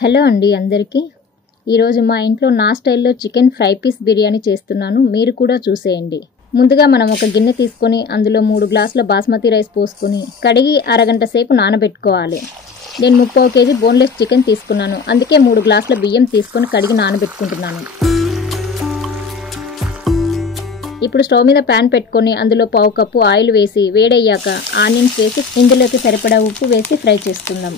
Hello అండి అందరికీ ఈరోజు మా ఇంట్లో నా స్టైల్లో చికెన్ ఫ్రై పీస్ బిర్యానీ చేస్తున్నాను. మీరు కూడా చూసేయండి. ముందుగా మనం ఒక గిన్నె తీసుకొని అందులో 3 గ్లాసుల బాస్మతి రైస్ పోసుకొని కడిగి అరగంట సేపు నానబెట్టుకోవాలి. నేను 30 కేజీ బోన్లెస్ చికెన్ తీసుకున్నాను, అందుకే 3 గ్లాసుల బియ్యం తీసుకొని కడిగి నానబెట్టుకుంటున్నాను. ఇప్పుడు స్టవ్ మీద ప్యాన్ పెట్టుకొని అందులో 1/2 కప్పు ఆయిల్ వేసి వేడయ్యాక ఆనియన్స్ వేసి ఇందులోకి సరిపడా ఉప్పు వేసి ఫ్రై చేసుకుందాం.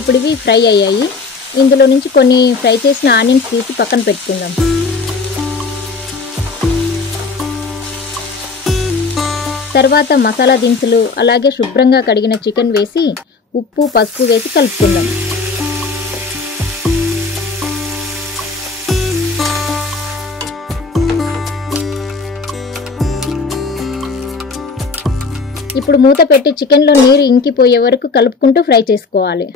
ఇప్పుడు ఇవి ఫ్రై అయ్యాయి. ఇందులో నుంచి కొన్ని ఫ్రై చేసిన ఆనియన్స్ తీసి పక్కన పెట్టుకుందాం. తర్వాత మసాలా దినుసులు అలాగే శుభ్రంగా కడిగిన చికెన్ వేసి ఉప్పు పసుపు వేసి కలుపుకుందాం. ఇప్పుడు మూత పెట్టి చికెన్లో నీరు ఇంకిపోయే వరకు కలుపుకుంటూ ఫ్రై చేసుకోవాలి.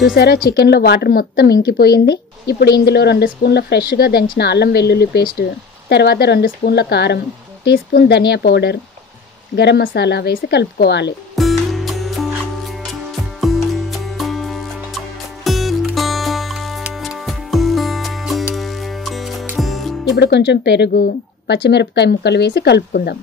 చూసారా, చికెన్లో వాటర్ మొత్తం ఇంకిపోయింది. ఇప్పుడు ఇందులో 2 స్పూన్ల ఫ్రెష్గా దంచిన అల్లం వెల్లుల్లి పేస్ట్, తర్వాత 2 స్పూన్ల కారం, టీ స్పూన్ ధనియా పౌడర్, గరం మసాలా వేసి కలుపుకోవాలి. ఇప్పుడు కొంచెం పెరుగు, పచ్చిమిరపకాయ ముక్కలు వేసి కలుపుకుందాం.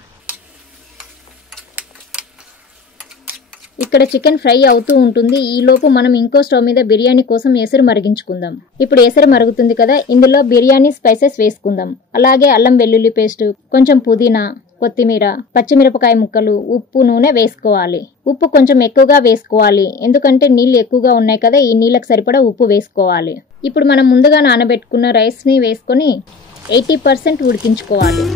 ఇక్కడ చికెన్ ఫ్రై అవుతూ ఉంటుంది. ఈలోపు మనం ఇంకో స్టవ్ మీద బిర్యానీ కోసం ఎసరు మరిగించుకుందాం. ఇప్పుడు ఎసరు మరుగుతుంది కదా, ఇందులో బిర్యానీ స్పైసెస్ వేసుకుందాం. అలాగే అల్లం వెల్లుల్లి పేస్ట్, కొంచెం పుదీనా, కొత్తిమీర, పచ్చిమిరపకాయ ముక్కలు, ఉప్పు, నూనె వేసుకోవాలి. ఉప్పు కొంచెం ఎక్కువగా వేసుకోవాలి, ఎందుకంటే నీళ్ళు ఎక్కువగా ఉన్నాయి కదా, ఈ నీళ్ళకి సరిపడా ఉప్పు వేసుకోవాలి. ఇప్పుడు మనం ముందుగా నానబెట్టుకున్న రైస్ని వేసుకొని 80% ఉడికించుకోవాలి.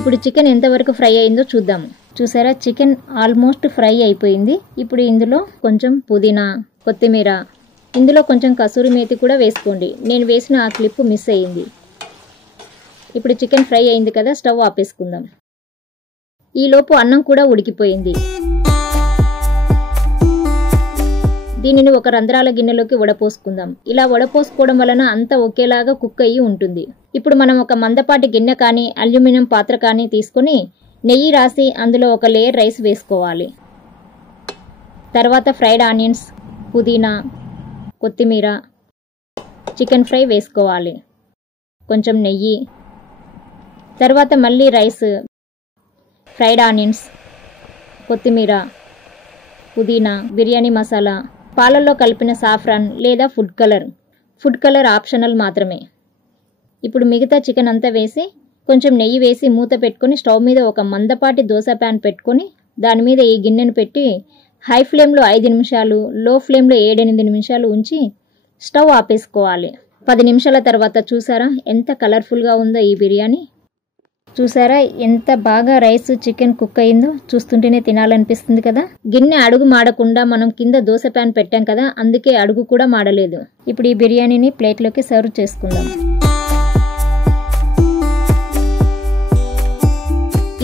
ఇప్పుడు చికెన్ ఎంతవరకు ఫ్రై అయిందో చూద్దాం. చూసారా, చికెన్ ఆల్మోస్ట్ ఫ్రై అయిపోయింది. ఇప్పుడు ఇందులో కొంచెం పుదీనా, కొత్తిమీర, ఇందులో కొంచెం కసూరి మేతి కూడా వేసుకోండి. నేను వేసిన ఆ క్లిప్ మిస్ అయ్యింది. ఇప్పుడు చికెన్ ఫ్రై అయింది కదా, స్టవ్ ఆపేసుకుందాం. ఈలోపు అన్నం కూడా ఉడికిపోయింది. దీనిని ఒక రంధ్రాల గిన్నెలోకి వడపోసుకుందాం. ఇలా వడపోసుకోవడం వలన అంతా ఒకేలాగా కుక్ అయ్యి ఉంటుంది. ఇప్పుడు మనం ఒక మందపాటి గిన్నె కానీ అల్యూమినియం పాత్ర కానీ తీసుకొని నెయ్యి రాసి అందులో ఒక లేయర్ రైస్ వేసుకోవాలి. తర్వాత ఫ్రైడ్ ఆనియన్స్, పుదీనా, కొత్తిమీర, చికెన్ ఫ్రై వేసుకోవాలి. కొంచెం నెయ్యి, తర్వాత మళ్ళీ రైస్, ఫ్రైడ్ ఆనియన్స్, కొత్తిమీర, పుదీనా, బిర్యానీ మసాలా, పాలల్లో కలిపిన సాఫ్రాన్ లేదా ఫుడ్ కలర్ ఆప్షనల్ మాత్రమే. ఇప్పుడు మిగతా చికెన్ అంతా వేసి కొంచెం నెయ్యి వేసి మూత పెట్టుకొని స్టవ్ మీద ఒక మందపాటి దోశ ప్యాన్ పెట్టుకొని దాని మీద ఈ గిన్నెను పెట్టి హై ఫ్లేమ్లో 5 నిమిషాలు, లో ఫ్లేమ్లో 7-8 నిమిషాలు ఉంచి స్టవ్ ఆపేసుకోవాలి. 10 నిమిషాల తర్వాత చూసారా ఎంత కలర్ఫుల్గా ఉందో ఈ బిర్యానీ. చూసారా ఎంత బాగా రైస్ చికెన్ కుక్ అయిందో, చూస్తుంటేనే తినాలనిపిస్తుంది కదా. గిన్నె అడుగు మాడకుండా మనం కింద దోశ ప్యాన్ పెట్టాం కదా, అందుకే అడుగు కూడా మాడలేదు. ఇప్పుడు ఈ బిర్యానీని ప్లేట్లోకి సర్వ్ చేసుకుందాం.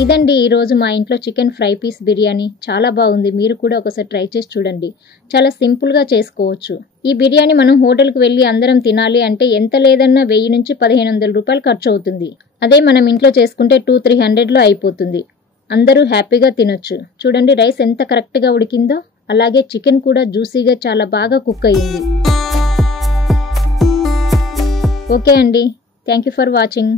ఇదండి ఈరోజు మా ఇంట్లో చికెన్ ఫ్రై పీస్ బిర్యానీ. చాలా బాగుంది. మీరు కూడా ఒకసారి ట్రై చేసి చూడండి. చాలా సింపుల్గా చేసుకోవచ్చు. ఈ బిర్యానీ మనం హోటల్కి వెళ్ళి అందరం తినాలి అంటే ఎంత లేదన్నా 1000 నుంచి 1500 రూపాయలు ఖర్చు అవుతుంది. అదే మనం ఇంట్లో చేసుకుంటే 200-300లో అయిపోతుంది. అందరూ హ్యాపీగా తినొచ్చు. చూడండి రైస్ ఎంత కరెక్ట్గా ఉడికిందో, అలాగే చికెన్ కూడా జ్యూసీగా చాలా బాగా కుక్ అయ్యింది. ఓకే అండి, థ్యాంక్ యూ ఫర్ వాచింగ్.